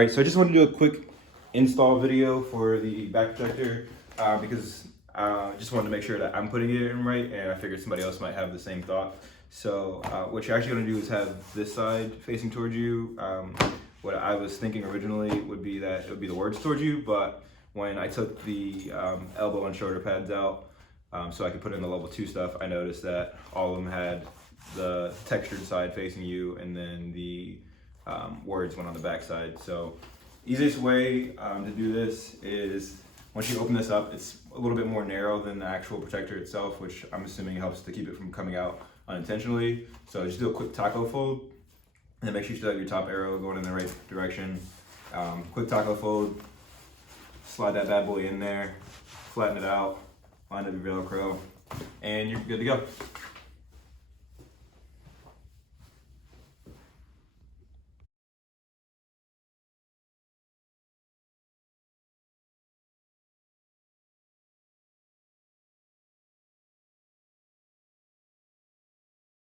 right, so I just want to do a quick install video for the back protector because I just wanted to make sure that I'm putting it in right, and I figured somebody else might have the same thought. So what you're actually going to do is have this side facing towards you. What I was thinking originally would be that it would be the words towards you, but when I took the elbow and shoulder pads out so I could put in the level 2 stuff, I noticed that all of them had the textured side facing you, and then the words went on the back side. So easiest way to do this is once you open this up, it's a little bit more narrow than the actual protector itself, which I'm assuming helps to keep it from coming out unintentionally. So just do a quick taco fold, and then make sure you still have your top arrow going in the right direction. Quick taco fold, slide that bad boy in there, flatten it out, line up your Velcro, and you're good to go.